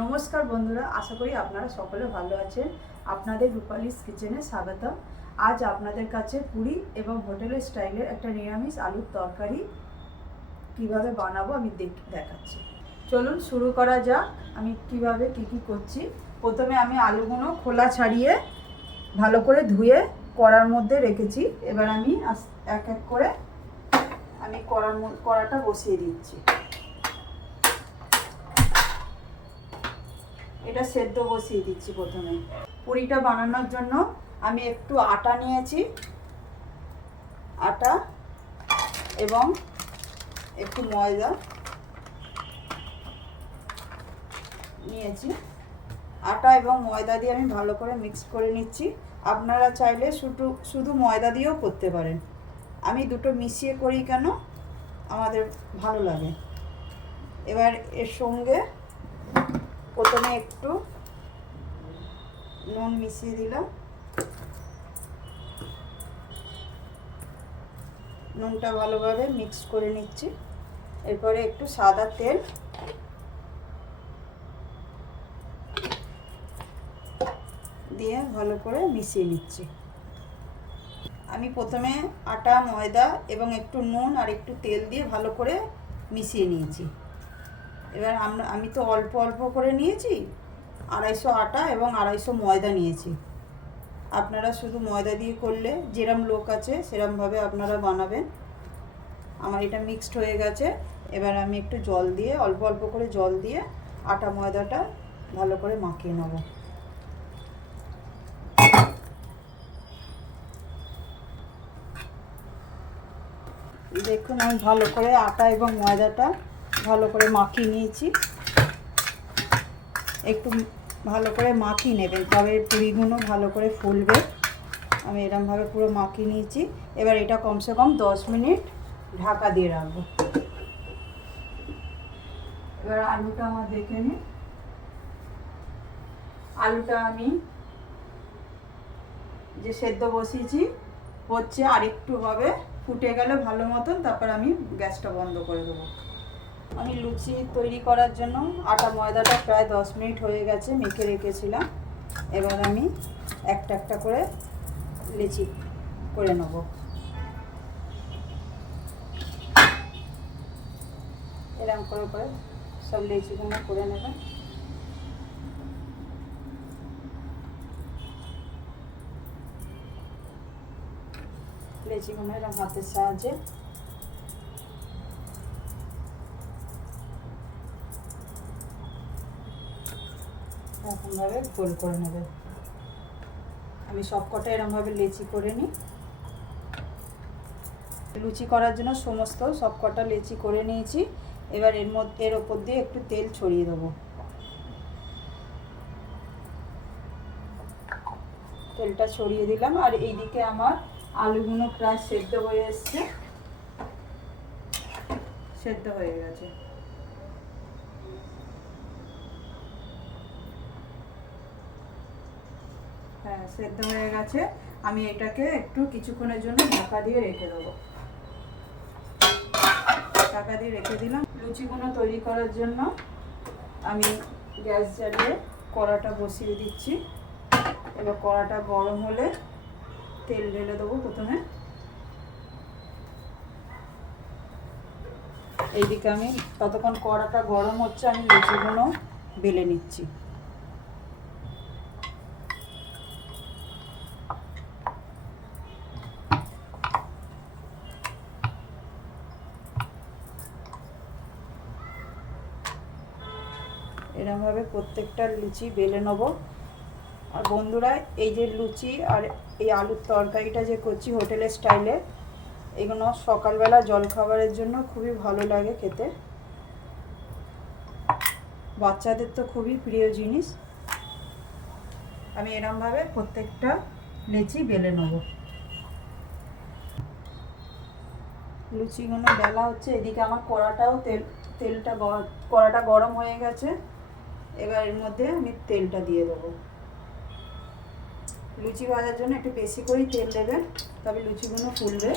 নমস্কার বন্ধুরা, আশা করি আপনারা সকলে ভালো আছেন। আপনাদের রূপালিস কিচেনে স্বাগতম। আজ আপনাদের কাছে পুরি এবং হোটেলের স্টাইলের একটা নিরামিষ আলুর তরকারি কিভাবে বানাবো আমি দেখাচ্ছি। চলুন শুরু করা যাক। আমি কিভাবে কি করছি। প্রথমে আমি আলুগুলো খোলা ছাড়িয়ে ভালো করে ধুয়ে কড়ার মধ্যে রেখেছি। এবার আমি এক এক করে আমি কড়াটা বসিয়ে দিচ্ছি। এটা সেদ্ধ বসিয়ে দিচ্ছি। প্রথমে পুরিটা বানানোর জন্য আমি একটু আটা নিয়েছি, আটা এবং একটু ময়দা নিয়েছি। আটা এবং ময়দা দিয়ে আমি ভালো করে মিক্স করে নিচ্ছি। আপনারা চাইলে শুধু ময়দা দিয়েও করতে পারেন। আমি দুটো মিশিয়ে করি কেন, আমাদের ভালো লাগে। এবার এর সঙ্গে প্রথমে একটু নুন মিশিয়ে দিলাম। নুনটা ভালোভাবে মিক্স করে নিচ্ছি। এরপরে একটু সাদা তেল দিয়ে ভালো করে মিশিয়ে নিচ্ছি। আমি প্রথমে আটা, ময়দা এবং একটু নুন আর একটু তেল দিয়ে ভালো করে মিশিয়ে নিয়েছি। এবার আমি তো অল্প অল্প করে নিয়েছি, 250 আটা এবং 250 ময়দা নিয়েছি। আপনারা শুধু ময়দা দিয়ে করলে যেরম লোক আছে সেরমভাবে আপনারা বানাবেন। আমার এটা মিক্সড হয়ে গেছে। এবার আমি একটু জল দিয়ে, অল্প অল্প করে জল দিয়ে আটা ময়দাটা ভালো করে মাখিয়ে নেব। দেখুন আমি ভালো করে আটা এবং ময়দাটা ভালো করে মাখিয়ে নিয়েছি। একটু ভালো করে মাখিয়ে নেবেন, তবে পুরিগুলো ভালো করে ফুলবে। আমি এরমভাবে পুরো মাখিয়ে নিয়েছি। এবার এটা কমসে কম 10 মিনিট ঢাকা দিয়ে রাখবো। এবার আলুটা আমার দেখে নিন। আলুটা আমি যে সেদ্ধ বসিয়েছি হচ্ছে, আর একটু হবে, ফুটে গেলে ভালো মতন, তারপর আমি গ্যাসটা বন্ধ করে দেবো। আমি লুচি তৈরি করার জন্য আটা ময়দাটা প্রায় 10 মিনিট হয়ে গেছে, মেখে রেখেছিলাম। এবার আমি একটা একটা করে লুচি করে নেব। এরকম করে করে সব লুচিগুলো করে নেবেন। লুচিগুলো এরকম হাতের সাহায্যে এরকমভাবে গোল করে নেবেন। আমি সবকটা এরকমভাবে লেচি করে নিই। লুচি করার জন্য সবকটা লেচি করে নিয়েছি। এবার এর ওপর দিয়ে একটু তেল ছড়িয়ে দেবো। তেলটা ছড়িয়ে দিলাম। আর এইদিকে আমার আলুগুলো প্রায় সেদ্ধ হয়ে এসছে, সেদ্ধ হয়ে গেছে। হ্যাঁ, সেদ্ধ হয়ে গেছে। আমি এটাকে একটু কিছুক্ষণের জন্য ঢাকা দিয়ে রেখে দেবো। ঢাকা দিয়ে রেখে দিলাম। লুচিগুলো তৈরি করার জন্য আমি গ্যাস জ্বালিয়ে কড়াটা বসিয়ে দিচ্ছি। এবার কড়াটা গরম হলে তেল ঢেলে দেবো। প্রথমে এইদিকে আমি ততক্ষণ কড়াটা গরম হচ্ছে, আমি লুচিগুলো বেলে নিচ্ছি। এরকমভাবে প্রত্যেকটা লুচি বেলে নেব। আর বন্ধুরা, এই যে লুচি আর এই আলুর তরকারিটা যে করছি হোটেলের স্টাইলে, এগুলো সকালবেলা জলখাবারের জন্য খুবই ভালো লাগে খেতে। বাচ্চাদের তো খুবই প্রিয় জিনিস। আমি এরকমভাবে প্রত্যেকটা লুচি বেলে নেব। লুচিগুলো বেলা হচ্ছে, এদিকে আমার কড়াটা গরম হয়ে গেছে। এবার এর মধ্যে আমি তেলটা দিয়ে দেবো। লুচি ভাজার জন্য একটু বেশি করেই তেল দেবেন, তবে লুচিগুলো ফুলবে।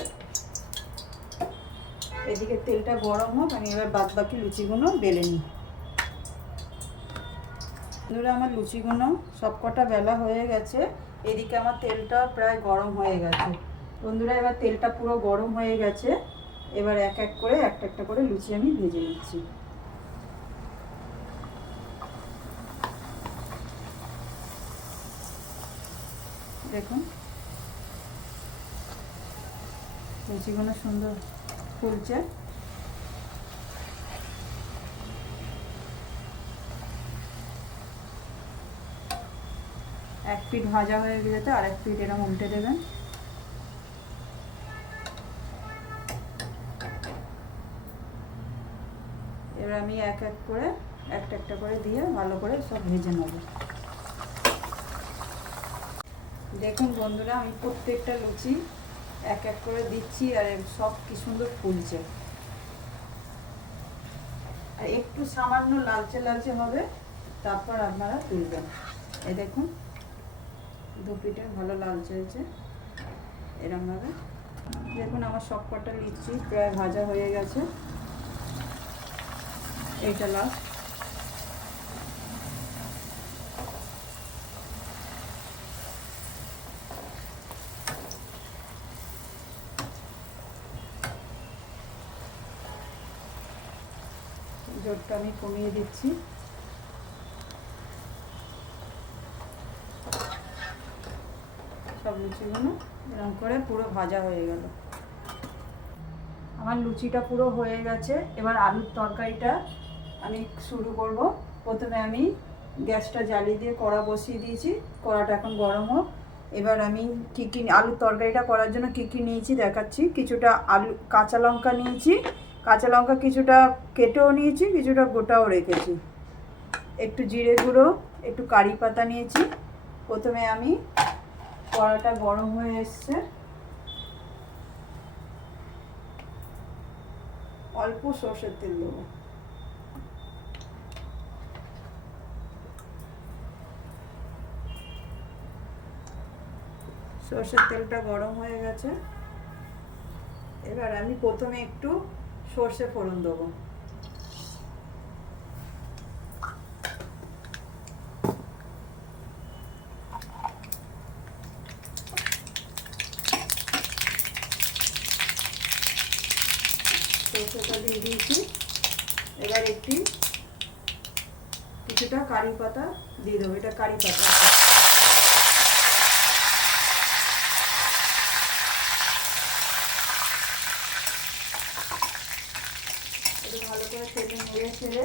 এদিকে তেলটা গরম হোক, আমি এবার বাদবাকি লুচিগুলো বেলে নিই। বন্ধুরা আমার লুচিগুলো সব কটা বেলা হয়ে গেছে, এদিকে আমার তেলটা প্রায় গরম হয়ে গেছে। বন্ধুরা এবার তেলটা পুরো গরম হয়ে গেছে, এবার এক এক করে একটা একটা করে লুচি আমি ভেজে নিচ্ছি। দেখুন লুচিগুলো সুন্দর ফুলছে। এক পিঠ ভাজা হয়ে গেলে আর এক পিঠ এরকম উল্টে দেবেন। এবার আমি এক এক করে একটা একটা করে দিয়ে ভালো করে সব ভেজে নেব। দেখুন বন্ধুরা আমি প্রত্যেকটা লুচি এক এক করে দিচ্ছি আর সব কি সুন্দর ফুলছে। আর একটু সামান্য লালচে লালচে হবে, তারপর আপনারা তুলবেন। এই দেখুন দু পিঠে ভালো লালচে হয়েছে এরমভাবে। দেখুন আমার সব কটা লুচি প্রায় ভাজা হয়ে গেছে, এইটা লাস্ট। জোরটা আমি কমিয়ে দিচ্ছি। সব লুচিগুলো এরকম করে পুরো ভাজা হয়ে গেল। আমার লুচিটা পুরো হয়ে গেছে। এবার আলুর তরকারিটা আমি শুরু করব। প্রথমে আমি গ্যাসটা জ্বালিয়ে দিয়ে কড়া বসিয়ে দিয়েছি, কড়াটা এখন গরম হোক। এবার আমি কী কী আলুর তরকারিটা করার জন্য কী কী নিয়েছি দেখাচ্ছি। কিছুটা কাঁচা লঙ্কা নিয়েছি, কাঁচা লঙ্কা কিছুটা কেটেও নিয়েছি, কিছুটা গোটাও রেখেছি। একটু জিরে গুঁড়ো, একটু কারি পাতা নিয়েছি। প্রথমে আমি কড়াটা গরম হয়ে এসছে, অল্প সর্ষের তেল দেবো। সর্ষের তেলটা গরম হয়ে গেছে। এবার আমি প্রথমে একটু সর্ষে ফোড়ন দেবো। সর্ষেটা দিয়ে দিয়েছি। এবার কিছুটা কারি পাতা দিয়ে দেবো। এটা কারি পাতা। ভালো করে তেলে নেড়ে ছেড়ে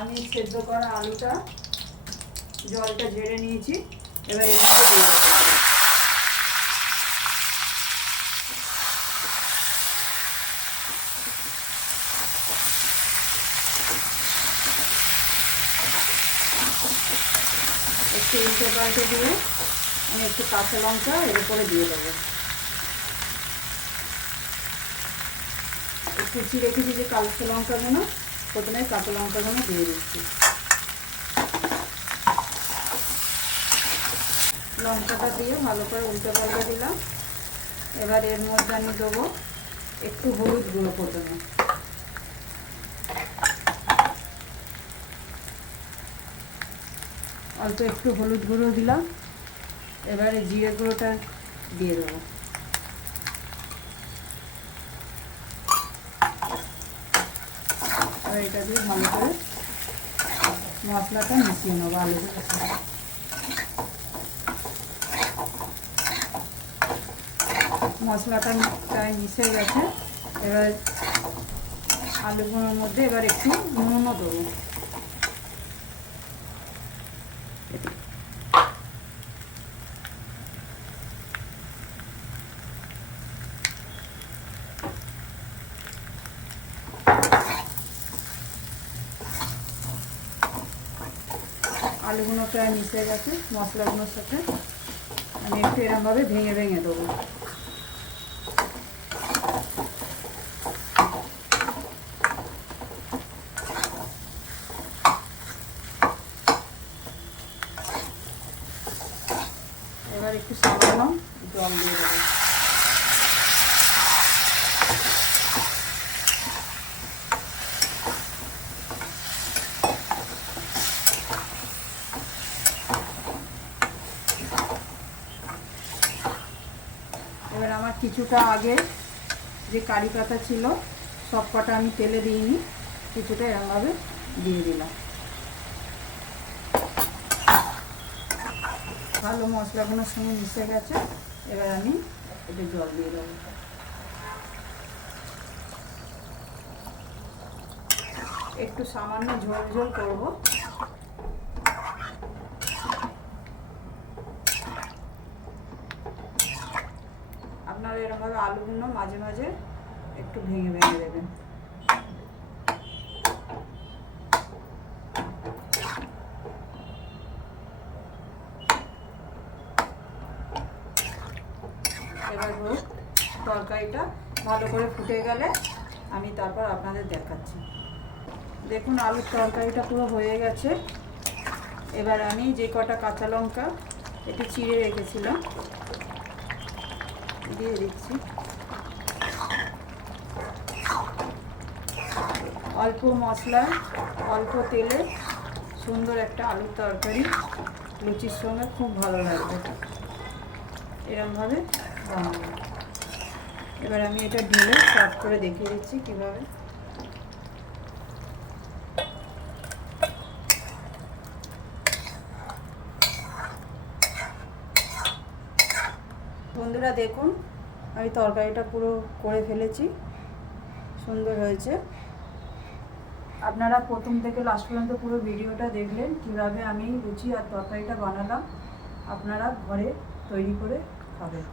আমি সেদ্ধ করা আলুটা জলটা ঝেড়ে নিয়েছি, এবার এর মধ্যে দিয়ে দেবো। একটু উল্টে পাল্টে দিয়ে আমি একটু কাঁচা লঙ্কা এর উপরে দিয়ে দেবো। কুচি রেখেছি যে কাঁচা লঙ্কাগুলো, প্রথমে কাঁচা লঙ্কাগুলো দিয়ে দিচ্ছি। লঙ্কাটা দিয়ে ভালো করে উল্টে পাল্টে দিলাম। এবার এর মধ্যে আমি দেবো একটু হলুদ গুঁড়ো। প্রথমে অল্প একটু হলুদ গুঁড়ো দিলাম। এবারে জিরে গুঁড়োটা দিয়ে দেবো। আর এটা দিয়ে ভালো করে মশলাটা মিশিয়ে নেবো আলুগুলোর সাথে। মশলাটা প্রায় মিশে গেছে। এবার আলুগুলোর মধ্যে এবার একটু নুনও দেবো। আলুগুলো প্রায় মিশে গেছে মশলাগুলোর সাথে। আমি একটু এরমভাবে ভেঙে ভেঙে দেবো। এবার একটু সামান্য জল দিয়ে দেবো। কিছুটা আগে যে কারি পাতা ছিল সব কটা আমি তেলে দিইনি, কিছুটা এরমভাবে দিয়ে দিলাম। ভালো মশলাগুলোর সঙ্গে মিশে গেছে। এবার আমি একটু জল দিয়ে দেবো। একটু সামান্য ঝোল ঝোল করবো। আপনারা এরকমভাবে আলুগুলো মাঝে মাঝে একটু ভেঙে ভেঙে দেবেন। এবার হোক, তরকারিটা ভালো করে ফুটে গেলে আমি তারপর আপনাদের দেখাচ্ছি। দেখুন আলুর তরকারিটা পুরো হয়ে গেছে। এবার আমি যে কটা কাঁচা লঙ্কা একটু চিড়ে রেখেছিলাম দিয়ে দিচ্ছি। অল্প মশলায় অল্প তেলে সুন্দর একটা আলুর তরকারি লুচির সঙ্গে খুব ভালো লাগবে, এরমভাবে বানাবো। এবার আমি এটা ঢেলে সার্ভ করে দেখিয়ে দিচ্ছি কীভাবে। বন্ধুরা দেখুন আমি তরকারিটা পুরো করে ফেলেছি, সুন্দর হয়েছে। আপনারা প্রথম থেকে লাস্ট পর্যন্ত পুরো ভিডিওটা দেখলেন কীভাবে আমি লুচি আর তরকারিটা বানালাম। আপনারা ঘরে তৈরি করে খাবেন।